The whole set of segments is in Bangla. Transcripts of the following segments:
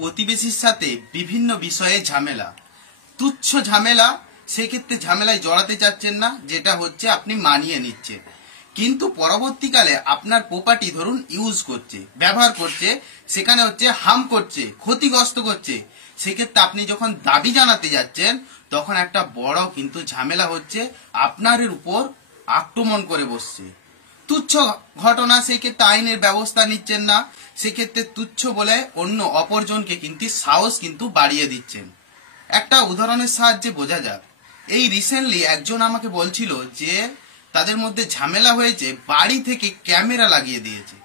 প্রতিবেশীর সাথে বিভিন্ন বিষয়ে ঝামেলা, তুচ্ছ ঝামেলা, সেক্ষেত্রে ঝামেলায় জড়াতে চাচ্ছেন না, যেটা হচ্ছে আপনি মানিয়ে নিচ্ছেন। কিন্তু পরবর্তীকালে আপনার প্রপার্টি ধরুন ইউজ করছে, ব্যবহার করছে, সেখানে হচ্ছে হার্ম করছে, ক্ষতিগ্রস্ত করছে, সেক্ষেত্রে আপনি যখন দাবি জানাতে যাচ্ছেন তখন একটা বড় কিন্তু ঝামেলা হচ্ছে, আপনার উপর আক্রমণ করে বসছে। তুচ্ছ ঘটনা, সেক্ষেত্রে আইনের ব্যবস্থা নিচ্ছেন না, সেক্ষেত্রে তুচ্ছ বলে অন্য অপরজনকে কিন্তু সাহস কিন্তু বাড়িয়ে দিচ্ছেন। একটা উদাহরণের সাহায্যে বোঝা যাক। এই রিসেন্টলি একজন আমাকে বলছিল যে তাদের মধ্যে ঝামেলা হয়েছে, বাড়ি থেকে ক্যামেরা লাগিয়ে দিয়েছে,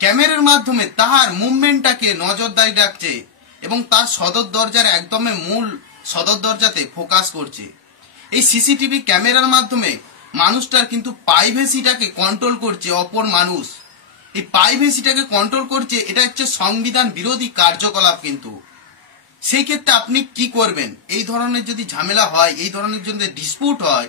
ক্যামেরার মাধ্যমে তার মুভমেন্টটাকে নজরদারি রাখছে এবং তার সদর দরজার একদমই মূল সদর দরজাতে ফোকাস করছে। এই সিসিটিভি ক্যামেরার মাধ্যমে মানুষটার কিন্তু প্রাইভেসিটাকে কন্ট্রোল করছে অপর মানুষ, এই প্রাইভেসিটাকে কন্ট্রোল করছে। এটা হচ্ছে সংবিধান বিরোধী কার্যকলাপ। কিন্তু সেই ক্ষেত্রে আপনি কি করবেন? এই ধরনের যদি ঝামেলা হয়, এই ধরনের যদি ডিসপিউট হয়,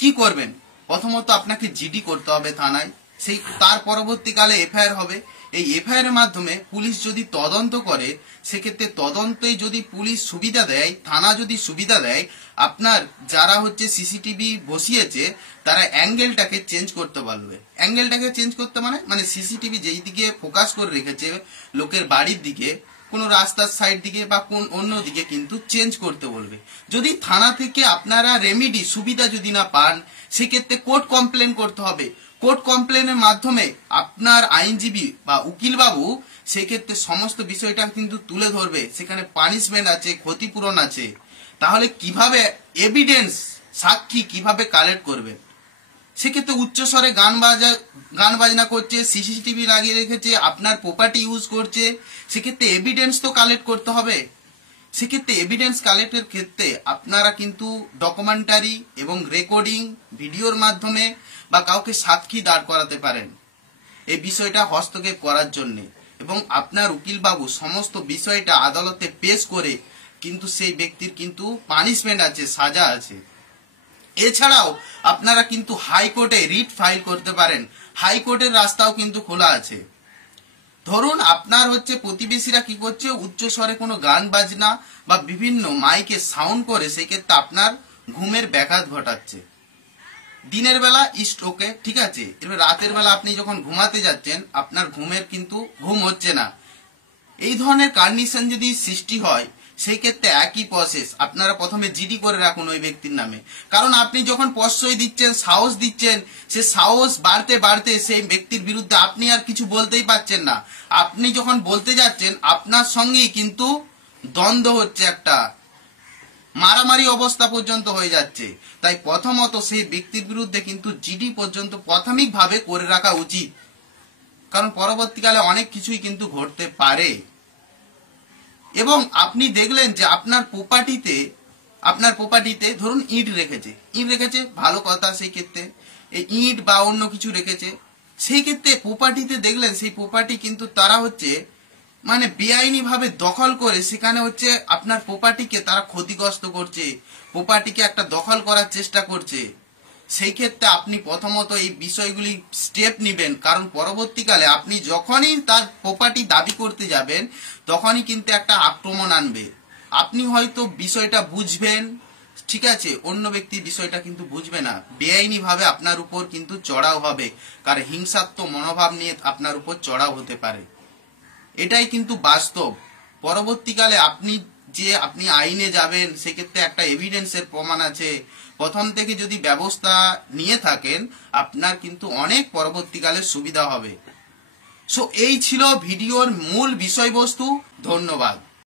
কি করবেন? প্রথমত আপনাকে জিডি করতে হবে থানায়, সেই তার পরবর্তীকালে এফআইআর হবে। এই এফআইআর এর মাধ্যমে পুলিশ যদি তদন্ত করে, সেক্ষেত্রে তদন্তে যদি পুলিশ সুবিধা দেয়, থানা যদি সুবিধা দেয়, আপনার যারা হচ্ছে সিসিটিভি বসিয়েছে তারা অ্যাঙ্গেলটাকে চেঞ্জ করতে পারবে। অ্যাঙ্গেলটাকে চেঞ্জ করতে মানে সিসিটিভি যেই দিকে ফোকাস করে রেখেছে লোকের বাড়ির দিকে, কোনো রাস্তার সাইড দিকে বা কোন অন্য দিকে কিন্তু চেঞ্জ করতে বলবে। যদি থানা থেকে আপনারা রেমিডি সুবিধা যদি না পান, সেক্ষেত্রে কোর্ট কমপ্লেন করতে হবে। কোর্ট কমপ্লেনের মাধ্যমে আপনার আইনজীবী বা উকিল বাবু সেক্ষেত্রে সমস্ত বিষয়টা কিন্তু তুলে ধরবে, সেখানে পানিশমেন্ট আছে, ক্ষতিপূরণ আছে। তাহলে কিভাবে এভিডেন্স, সাক্ষী কিভাবে কালেক্ট করবে? সেক্ষেত্রে উচ্চস্বরে গান বাজনা করছে, সিসিটিভি লাগিয়ে রেখেছে, আপনার প্রপার্টি ইউজ করছে, সেক্ষেত্রে এভিডেন্স তো কালেক্ট করতে হবে। সেক্ষেত্রে এভিডেন্স কালেক্টের ক্ষেত্রে আপনারা কিন্তু ডকুমেন্টারি এবং রেকর্ডিং ভিডিওর মাধ্যমে বা কাউকে সাক্ষী দাঁড় করাতে পারেন এই বিষয়টা হস্তক্ষেপ করার জন্য, এবং আপনার উকিল বাবু সমস্ত বিষয়টা আদালতে পেশ করে কিন্তু সেই ব্যক্তির কিন্তু পানিশমেন্ট আছে, সাজা আছে। এছাড়াও আপনারা কিন্তু হাইকোর্টে রিট ফাইল করতে পারেন, হাইকোর্টের রাস্তাও কিন্তু খোলা আছে। ধরুন আপনার হচ্ছে প্রতিবেশীরা কি করছে, উচ্চ স্বরে কোনো গান বাজনা বা বিভিন্ন মাইকে সাউন্ড করে, সেক্ষেত্রে আপনার ঘুমের ব্যাঘাত ঘটাচ্ছে। দিনের বেলা ইস্ট ওকে, ঠিক আছে, এবার রাতের বেলা আপনি যখন ঘুমাতে যাচ্ছেন আপনার ঘুমের কিন্তু ঘুম হচ্ছে না। এই ধরনের কন্ডিশন যদি সৃষ্টি হয়, সেই ক্ষেত্রে একই প্রসেস, আপনারা প্রথমে জিডি করে রাখুন ওই ব্যক্তির নামে। কারণ আপনি যখন প্রশ্রয় দিচ্ছেন, সাহস দিচ্ছেন, সে সাহস বাড়তে বাড়তে সেই ব্যক্তির বিরুদ্ধে আপনি আর কিছু বলতেই পারছেন না। আপনি যখন বলতে যাচ্ছেন আপনার সঙ্গেই কিন্তু দ্বন্দ্ব হচ্ছে, একটা মারামারি অবস্থা পর্যন্ত হয়ে যাচ্ছে। তাই প্রথমত সেই ব্যক্তির বিরুদ্ধে কিন্তু জিডি পর্যন্ত প্রাথমিকভাবে করে রাখা উচিত, কারণ পরবর্তীকালে অনেক কিছুই কিন্তু ঘটতে পারে। এবং আপনি দেখলেন যে আপনার প্রপার্টিতে ধরুন ইট রেখেছে, ভালো কথা, সেই ক্ষেত্রে এই ইট বা অন্য কিছু রেখেছে, সেই ক্ষেত্রে প্রপার্টিতে দেখলেন সেই প্রপার্টি কিন্তু তারা হচ্ছে মানে বেআইনি ভাবে দখল করে, সেখানে হচ্ছে আপনার প্রপার্টিকে তারা ক্ষতিগ্রস্ত করছে, প্রপার্টিকে একটা দখল করার চেষ্টা করছে। সেই ক্ষেত্রে আপনি প্রথমত এই বিষয়গুলি স্টেপ নিবেন, কারণ পরবর্তীকালে আপনি যখনই তার প্রপার্টি দাবি করতে যাবেন তখনই কিন্তু একটা আক্রমণ আনবে। আপনি হয়তো বিষয়টা বুঝবেন, ঠিক আছে, অন্য ব্যক্তি বিষয়টা কিন্তু বুঝবে না, বেআইনি ভাবে আপনার উপর কিন্তু চড়াও হবে, কারণ হিংসাত্মক মনোভাব নিয়ে আপনার উপর চড়াও হতে পারে। এটাই কিন্তু বাস্তব। পরবর্তীকালে আপনি আইনে যাবেন, সেক্ষেত্রে একটা এভিডেন্সের প্রমাণ আছে, প্রথম থেকে যদি ব্যবস্থা নিয়ে থাকেন আপনার কিন্তু অনেক পরবর্তীকালে সুবিধা হবে। সো এই ছিল ভিডিওর মূল বিষয়বস্তু। ধন্যবাদ।